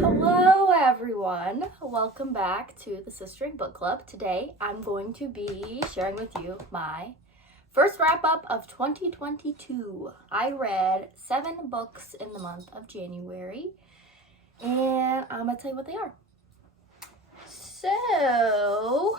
Hello everyone, welcome back to the Sistering Book Club. Today I'm going to be sharing with you my first wrap up of 2022. I read 7 books in the month of January and I'm going to tell you what they are. So,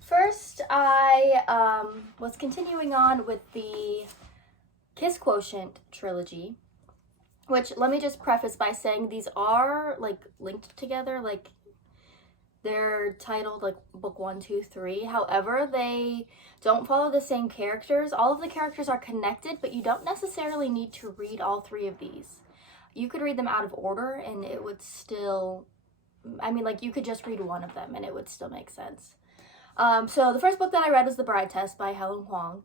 first I was continuing on with the Quotient trilogy. Which, let me just preface by saying these are, like, linked together. Like, they're titled, like, book 1, 2, 3. However, they don't follow the same characters. All of the characters are connected, but you don't necessarily need to read all 3 of these. You could read them out of order, and it would still... I mean, like, you could just read one of them, and it would still make sense. So, the first book that I read was The Bride Test by Helen Huang.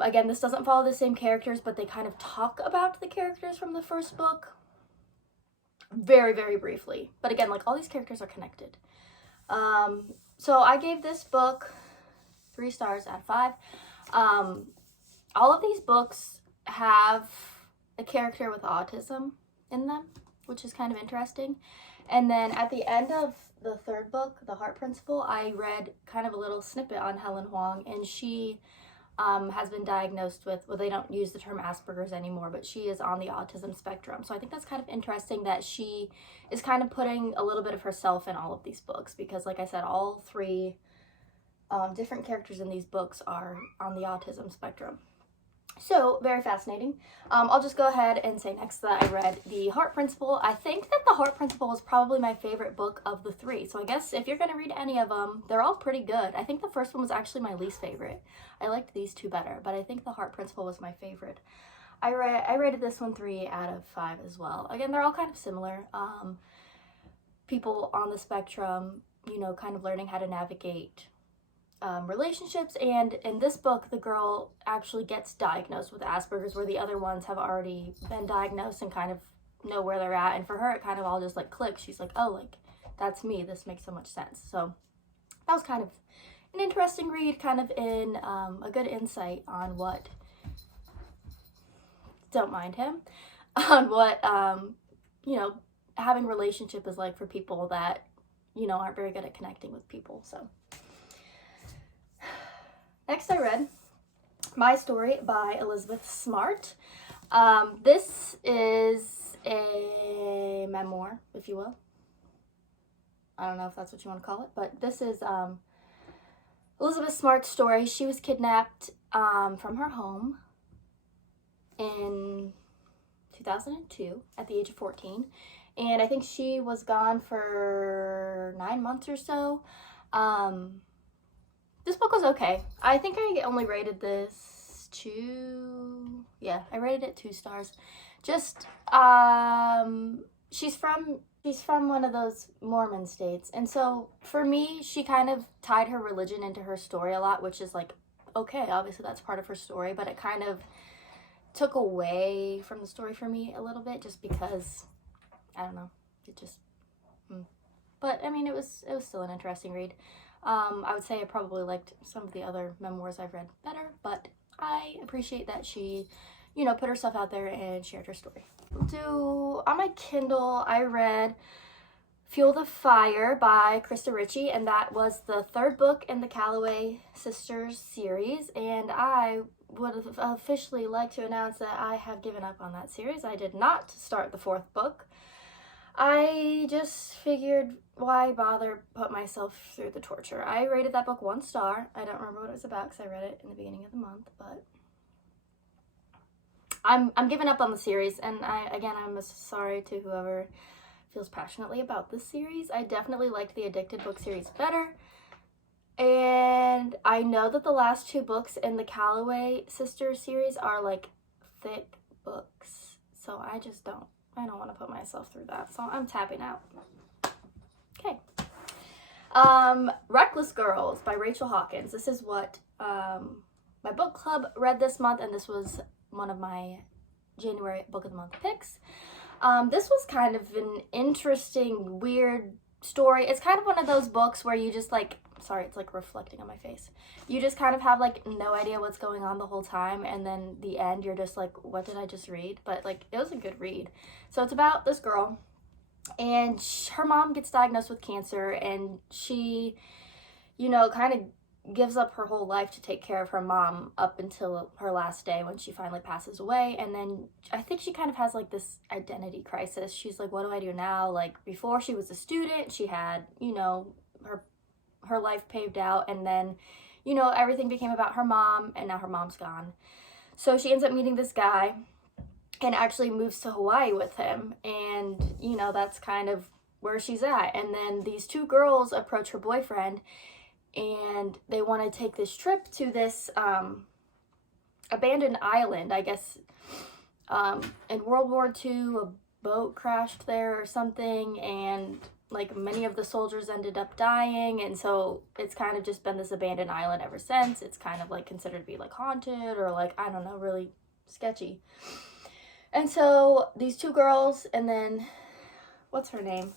Again, this doesn't follow the same characters, but they kind of talk about the characters from the first book very, very briefly. But again, like, all these characters are connected. So I gave this book 3 stars out of 5. All of these books have a character with autism in them, which is kind of interesting. And then at the end of the 3rd book, The Heart Principle, I read kind of a little snippet on Helen Huang, and she... has been diagnosed with, well, they don't use the term Asperger's anymore, but she is on the autism spectrum. So I think that's kind of interesting that she is kind of putting a little bit of herself in all of these books, because like I said, all 3 different characters in these books are on the autism spectrum. So, very fascinating. I'll just go ahead and say next that I read The Heart Principle. I think that The Heart Principle is probably my favorite book of the 3. So I guess if you're going to read any of them, they're all pretty good. I think the first one was actually my least favorite. I liked these 2 better, but I think The Heart Principle was my favorite. I rated this one 3 out of 5 as well. Again, they're all kind of similar. People on the spectrum, you know, kind of learning how to navigate relationships, and in this book the girl actually gets diagnosed with Asperger's, where the other ones have already been diagnosed and kind of know where they're at, and for her it kind of all just like clicks. She's like, oh, like, that's me, this makes so much sense. So that was kind of an interesting read, kind of in a good insight on what, don't mind him, on what you know, having a relationship is like for people that, you know, aren't very good at connecting with people. So next I read My Story by Elizabeth Smart. This is a memoir, if you will. I don't know if that's what you want to call it, but this is Elizabeth Smart's story. She was kidnapped from her home in 2002 at the age of 14. And I think she was gone for 9 months or so. This book was okay. I think I only rated this 2... Yeah, I rated it 2 stars. Just, she's from one of those Mormon states. And so, for me, she kind of tied her religion into her story a lot, which is like, okay, obviously that's part of her story, but it kind of took away from the story for me a little bit, just because, I don't know, it just... But, I mean, it was still an interesting read. I would say I probably liked some of the other memoirs I've read better, but I appreciate that she, you know, put herself out there and shared her story. On my Kindle, I read Fuel the Fire by Krista Ritchie, and that was the 3rd book in the Calloway Sisters series, and I would have officially like to announce that I have given up on that series. I did not start the 4th book. I just figured, why bother put myself through the torture? I rated that book 1 star. I don't remember what it was about because I read it in the beginning of the month, but I'm giving up on the series, and I'm sorry to whoever feels passionately about this series. I definitely liked the Addicted book series better, and I know that the last 2 books in the Calloway Sisters series are like thick books, so I don't want to put myself through that, so I'm tapping out. Okay. Reckless Girls by Rachel Hawkins. This is what my book club read this month, and this was one of my January book of the month picks. This was kind of an interesting, weird story. It's kind of one of those books where you just like, sorry, it's like reflecting on my face. You just kind of have like no idea what's going on the whole time, and then the end you're just like, what did I just read? But like, it was a good read. So it's about this girl, and her mom gets diagnosed with cancer, and she, you know, kind of gives up her whole life to take care of her mom up until her last day when she finally passes away. And then I think she kind of has like this identity crisis. She's like, what do I do now? Like, before she was a student, she had, you know, her life paved out, and then, you know, everything became about her mom, and now her mom's gone. So she ends up meeting this guy and actually moves to Hawaii with him, and, you know, that's kind of where she's at. And then these two girls approach her boyfriend, and they want to take this trip to this abandoned island, I guess. In World War II, a boat crashed there or something, and like many of the soldiers ended up dying, and so it's kind of just been this abandoned island ever since. It's kind of like considered to be like haunted, or like, I don't know, really sketchy. And so these two girls, and then what's her name?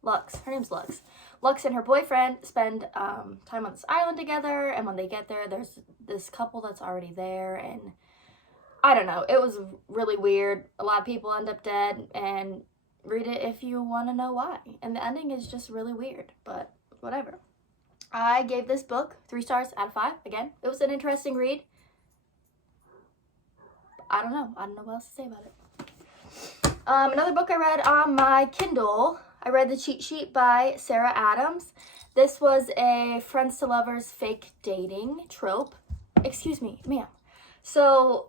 Lux. Her name's Lux. Lux and her boyfriend spend time on this island together, and when they get there, there's this couple that's already there, and I don't know. It was really weird. A lot of people end up dead, and read it if you want to know why. And the ending is just really weird, but whatever. I gave this book 3 stars out of 5. Again, it was an interesting read. I don't know what else to say about it. Another book I read on my Kindle, I read The Cheat Sheet by Sarah Adams. This was a friends to lovers fake dating trope. Excuse me, ma'am. So,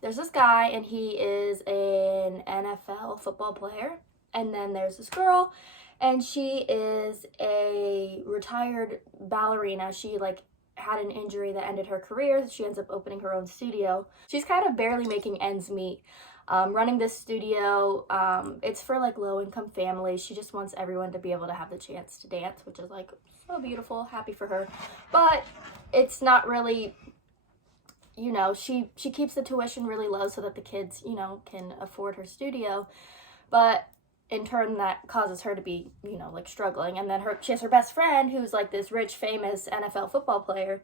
there's this guy, and he is an NFL football player. And then there's this girl, and she is a retired ballerina. She, like, had an injury that ended her career. She ends up opening her own studio. She's kind of barely making ends meet. Running this studio, it's for like low-income families. She just wants everyone to be able to have the chance to dance, which is like so beautiful, happy for her. But it's not really, you know, she keeps the tuition really low so that the kids, you know, can afford her studio. But in turn, that causes her to be, you know, like struggling. And then she has her best friend who's like this rich, famous NFL football player.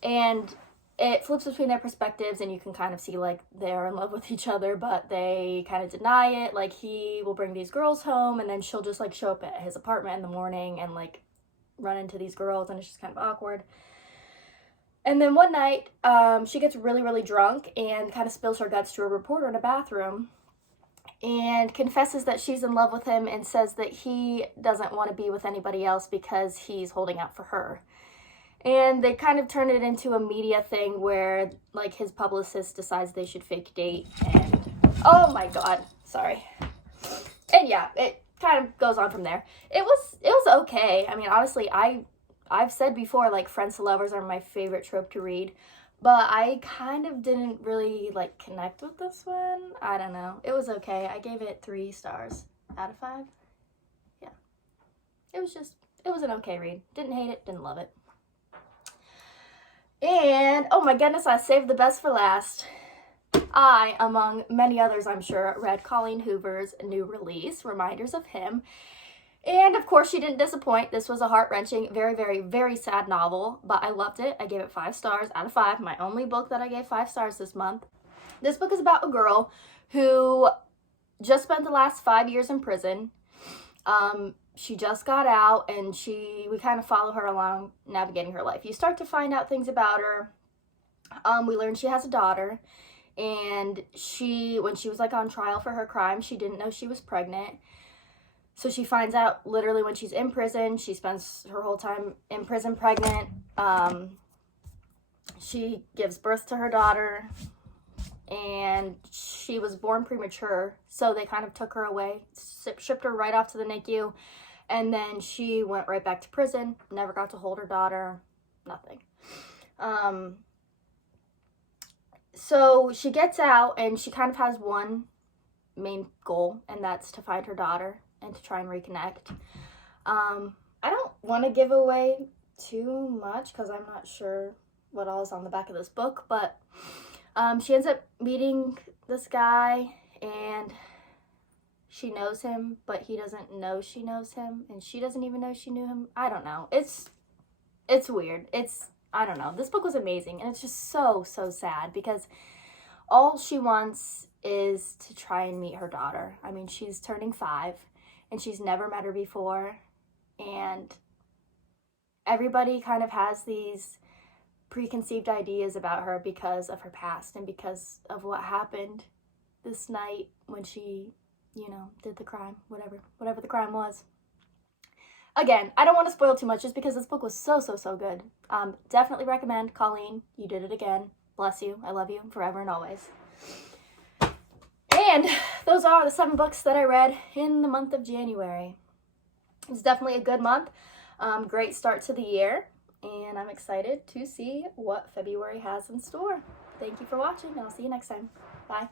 And it flips between their perspectives, and you can kind of see like they're in love with each other, but they kind of deny it. Like, he will bring these girls home, and then she'll just like show up at his apartment in the morning and like run into these girls, and it's just kind of awkward. And then one night, she gets really, really drunk and kind of spills her guts to a reporter in a bathroom, and confesses that she's in love with him, and says that he doesn't want to be with anybody else because he's holding out for her. And they kind of turn it into a media thing where, like, his publicist decides they should fake date, and oh my god, sorry. And yeah, it kind of goes on from there. It was okay. I mean, honestly, I've said before, like, friends to lovers are my favorite trope to read, but I kind of didn't really, like, connect with this one. I don't know. It was okay. I gave it 3 stars out of 5. Yeah. It was an okay read. Didn't hate it, didn't love it. And, oh my goodness, I saved the best for last. I, among many others I'm sure, read Colleen Hoover's new release, Reminders of Him. And, of course, she didn't disappoint. This was a heart-wrenching, very, very, very sad novel, but I loved it. I gave it 5 stars out of 5, my only book that I gave 5 stars this month. This book is about a girl who just spent the last 5 years in prison. She just got out, and we kind of follow her along navigating her life. You start to find out things about her. We learn she has a daughter, and when she was like on trial for her crime, she didn't know she was pregnant. So she finds out literally when she's in prison. She spends her whole time in prison pregnant. She gives birth to her daughter, and she was born premature, so they kind of took her away, shipped her right off to the NICU, and then she went right back to prison, never got to hold her daughter, nothing. So she gets out, and she kind of has one main goal, and that's to find her daughter and to try and reconnect. I don't want to give away too much because I'm not sure what all is on the back of this book, but she ends up meeting this guy, and she knows him, but he doesn't know she knows him, and she doesn't even know she knew him. I don't know. It's weird. I don't know. This book was amazing, and it's just so sad because all she wants is to try and meet her daughter. I mean, she's turning 5, and she's never met her before, and everybody kind of has these preconceived ideas about her because of her past and because of what happened this night when she, you know, did the crime, whatever the crime was. Again, I don't want to spoil too much just because this book was so good. Definitely recommend. Colleen, you did it again. Bless you. I love you forever and always. And those are the 7 books that I read in the month of January. It's definitely a good month. Great start to the year. And I'm excited to see what February has in store. Thank you for watching. I'll see you next time. Bye.